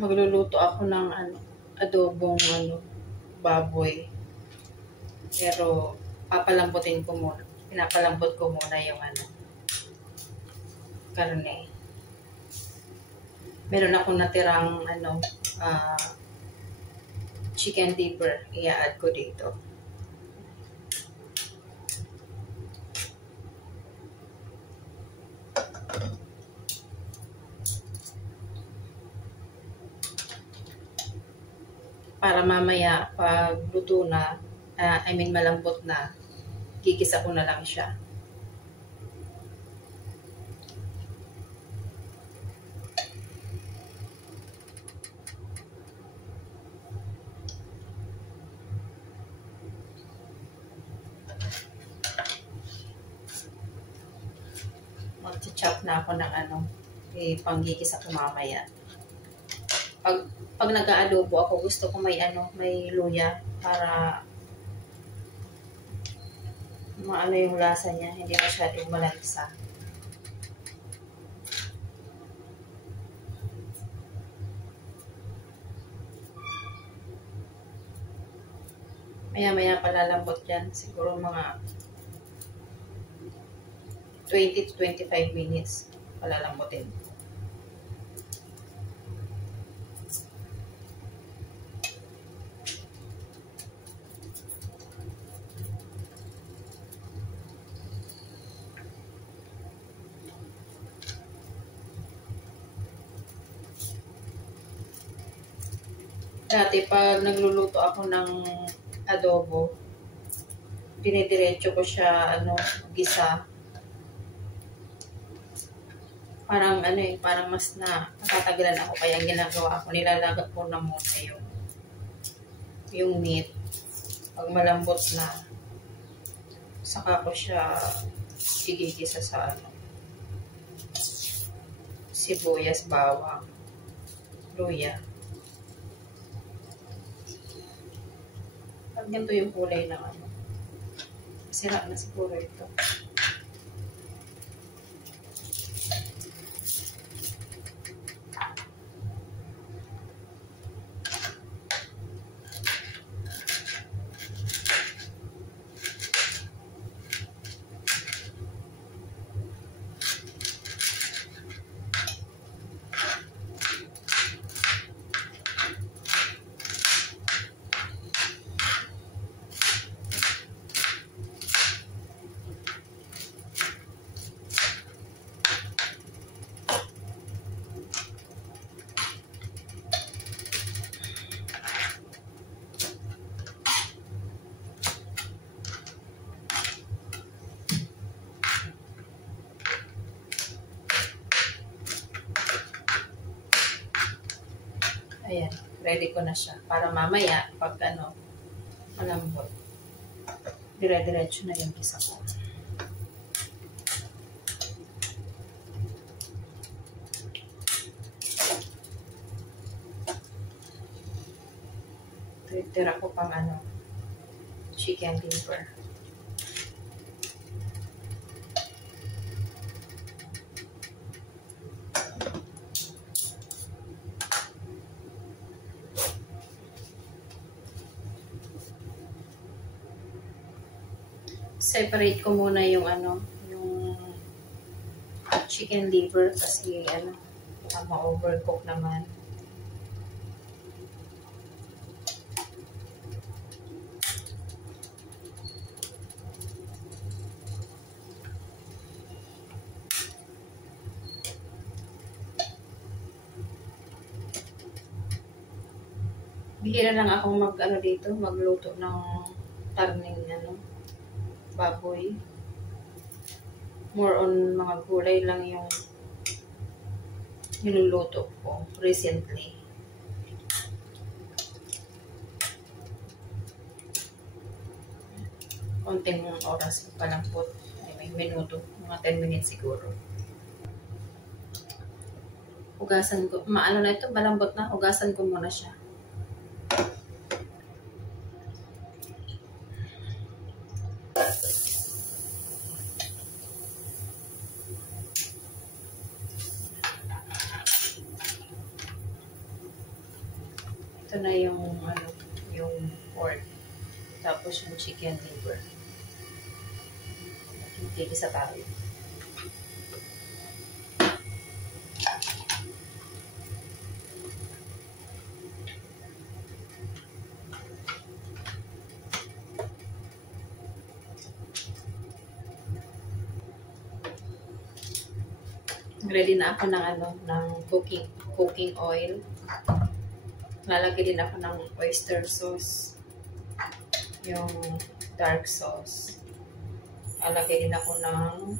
Magluluto ako ng adobong baboy. Pero papalambutin ko muna. Pinapalambot ko muna yung karne. Meron akong natirang chicken liver. I-add ko dito. Para mamaya, pag luto na, malambot na, gigisa ko na lang siya. Mag-chop na ako ng panggigisa ko mamaya. Pag nag-aadobo ako, gusto ko may luya para yung lasa niya, hindi masyadong malansa. Maya-maya palalambot yan, siguro mga 20 to 25 minutes palalambotin. Dati pag nagluluto ako ng adobo, dinidiretso ko siya gisa. Parang parang mas natatagalan ako, kaya ginagawa ko, nilalagap ko na muna yung meat. Pag malambot na, saka ko siya igigisa sa sibuyas, bawang, luya. Pag ganito yung kulay ng sira na siguro ito. Ayan, ready ko na siya. Para mamaya, pag malambot, dire-diretso na yung gisa ko. Tira ko pang chicken liver. Separate ko muna yung yung chicken liver kasi ma-overcook naman. Bihira lang akong magluto ng karning baboy. More on mga gulay lang yung niluluto ko recently. Konting oras pa lang po. May minuto. Mga 10 minutes siguro. Hugasan ko. Na ito, malambot na. Hugasan ko muna siya. Ito na yung ano, yung pork. Tapos yung chicken liver. Tigisa tayo. Ready na ako ng ano, ng cooking oil. Lalagay din ako ng oyster sauce. Yung dark sauce. Lalagay din ako ng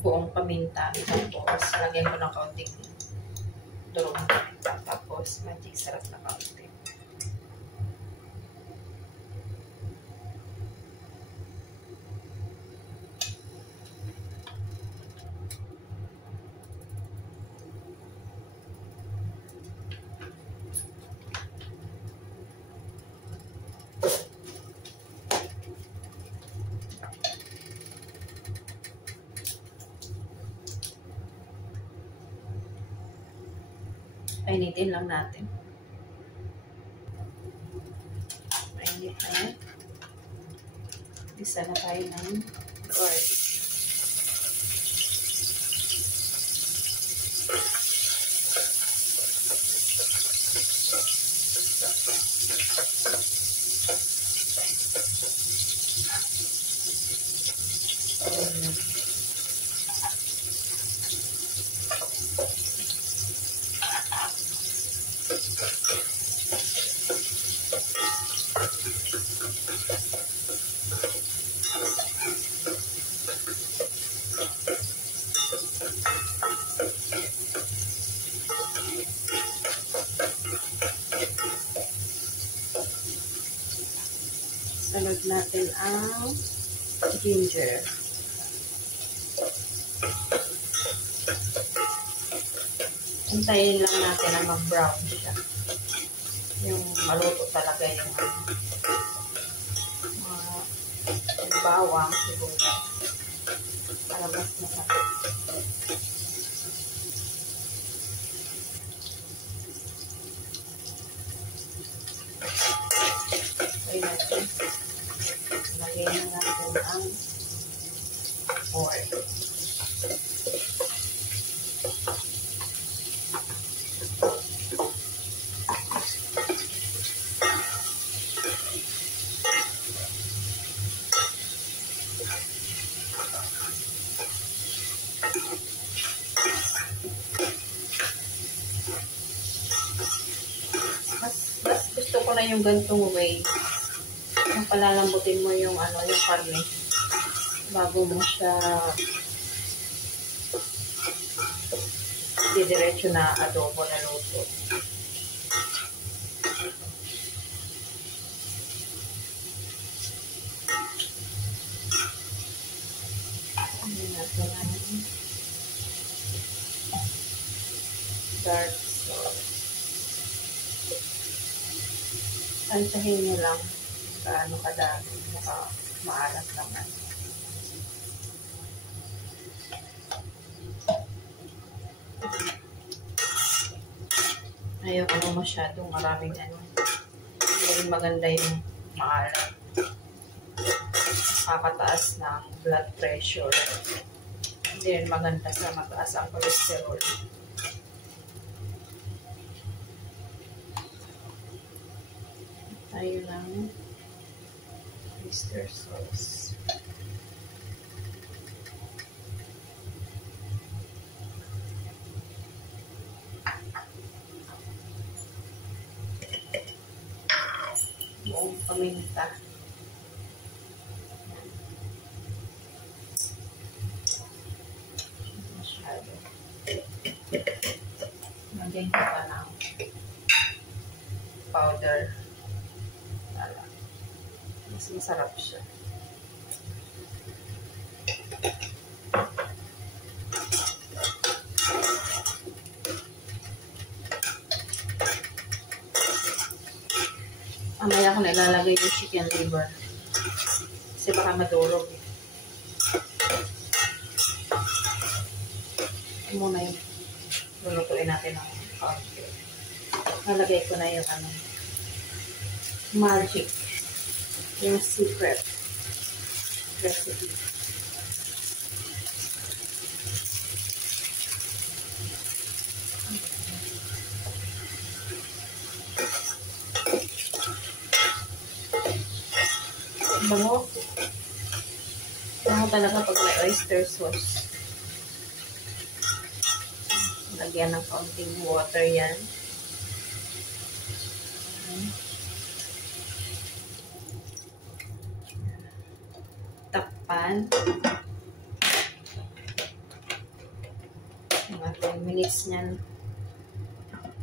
buong paminta. Tapos lagyan ko ng kaunting durong paminta. Tapos magic sarap na kaunti. Painitin lang natin. Mainit na yan. Isa na tayo ng garlic. Salad natin ang ginger. Hintayin lang natin na mag-brown siya. Yung maluto talaga yung bawang siguro. Para mas masarap. Okay natin. Lagyan na natin ang pork. Mas gusto ko na yung gantong way. Yung palalambutin mo yung ano, yung karne bago mo siya didiretso na adobo na luto. Natin ang dark sauce. Tansahin nyo lang gaano kadami, maka maalat naman. Ayoko na masyadong maraming ano. Hindi maganda yung maalat. Nakakataas ng blood pressure. Hindi rin maganda sa mataas ang cholesterol. Tayo ng oyster sauce. Buong paminta. Masyado. Lagyan ko pa ng powder. Mas masarap siya. Mamaya ko na ilalagay yung chicken liver. Kasi baka madurog. Ito muna yung lulutuin natin ng kaunti. Nalagay ko na yung ano, magic. Yung secret recipe. Bango. Bango talaga pag may oyster sauce. Lagyan ng kaunting water yan. Takpan. Mga 10 minutes niyan.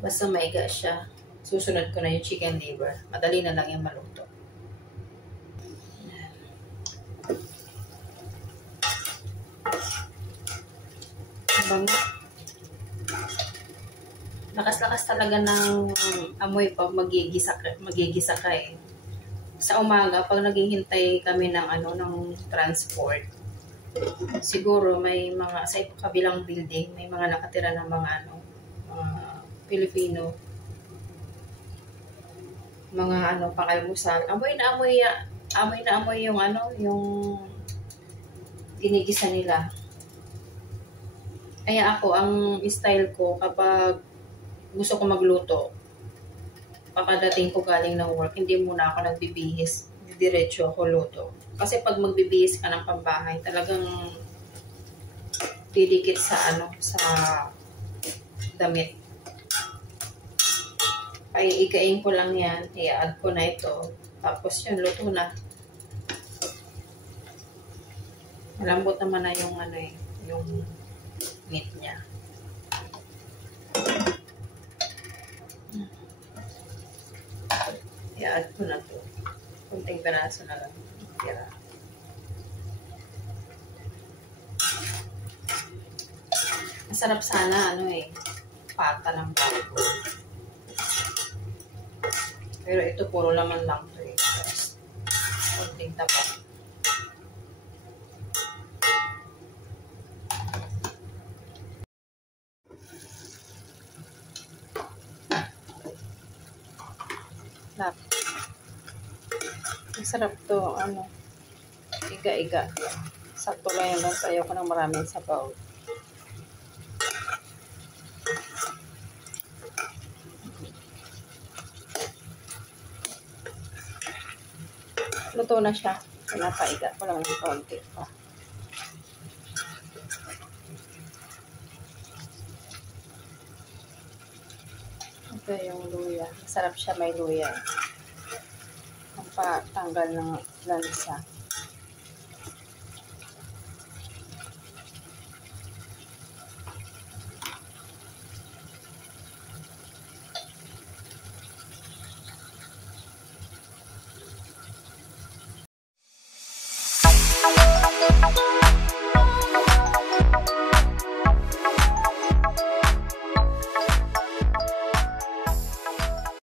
Basta maiga siya. Susunod ko na yung chicken liver. Madali na lang yung maluto. Bango. Lakas-lakas talaga ng amoy pag magigisa ka eh. Sa umaga, pag naghihintay kami ng ng transport, siguro may mga sa kabilang building, may mga nakatira ng mga mga Pilipino. Mga pang-almusal. Amoy na amoy yung yung ginigisa nila. Kaya ako, ang style ko, kapag gusto ko magluto, pagkadating ko galing ng work, hindi muna ako nagbibihis. Diretso ako luto. Kasi pag magbibihis ka ng pambahay, talagang didikit sa sa damit. Ay, ikain ko lang yan. I-add ko na ito. Tapos yun, luto na. Malambot naman na yung yung meat niya. I-add ko na to. Kunting peraso na lang. Tira. Masarap sana, pata ng baboy. Pero ito, puro laman lang to eh. Kunting taba. Masarap to, iga-iga. Sakto lang yan, ayaw ko ng maraming sabaw. Luto na siya. Pinapaiga ko lang yung konti pa. Ito yung luya. Masarap siya, may luya. Ang patanggal ng lansa.